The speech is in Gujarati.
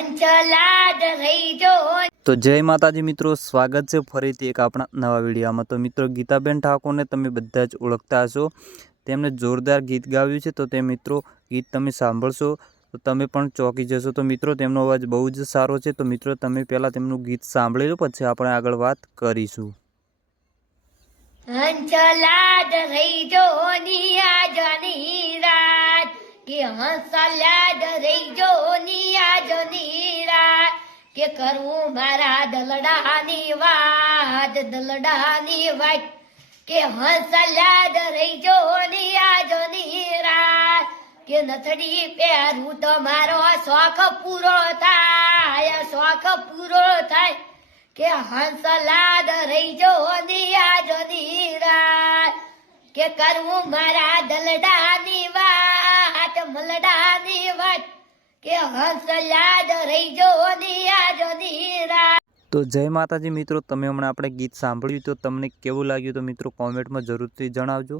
હંસલાદ રહીજો। તો જય માતાજી મિત્રો, સ્વાગત છે ફરીથી એક આપણા નવા વિડીયોમાં। તો મિત્રો, ગીતાબેન ઠાકોરને તમે બધા જ ઓળખતા હશો। તેમણે જોરદાર ગીત ગાવ્યું છે। તો તે મિત્રો ગીત તમે સાંભળશો તો તમે પણ ચોંકી જશો। તો મિત્રો, તેમનો અવાજ બહુ જ સારો છે। તો મિત્રો, તમે પહેલાં તેમનું ગીત સાંભળી લો, પછી આપણે આગળ વાત કરીશું। હંસલાદ રહીજો નિયાજની રાત કે હંસલાદ રહીજો નિયાજની રાત કે કરું મારા દલડાની વાત કે હંસલાદ રહીજો નિયાજની રાત કે નથડી પહેરું તો મારો શોખ પૂરો થાય કે હંસલાદ રહીજો નિયાજની રાત કે કરવું મારા દલડાની વાત મલડાની વાત કે હંસલાદ રહીજો નિયાજની રાત। તો જય માતાજી મિત્રો, તમે હમણાં આપણે ગીત સાંભળ્યું તો તમને કેવું લાગ્યું તો મિત્રો કોમેન્ટમાં જરૂરથી જણાવજો।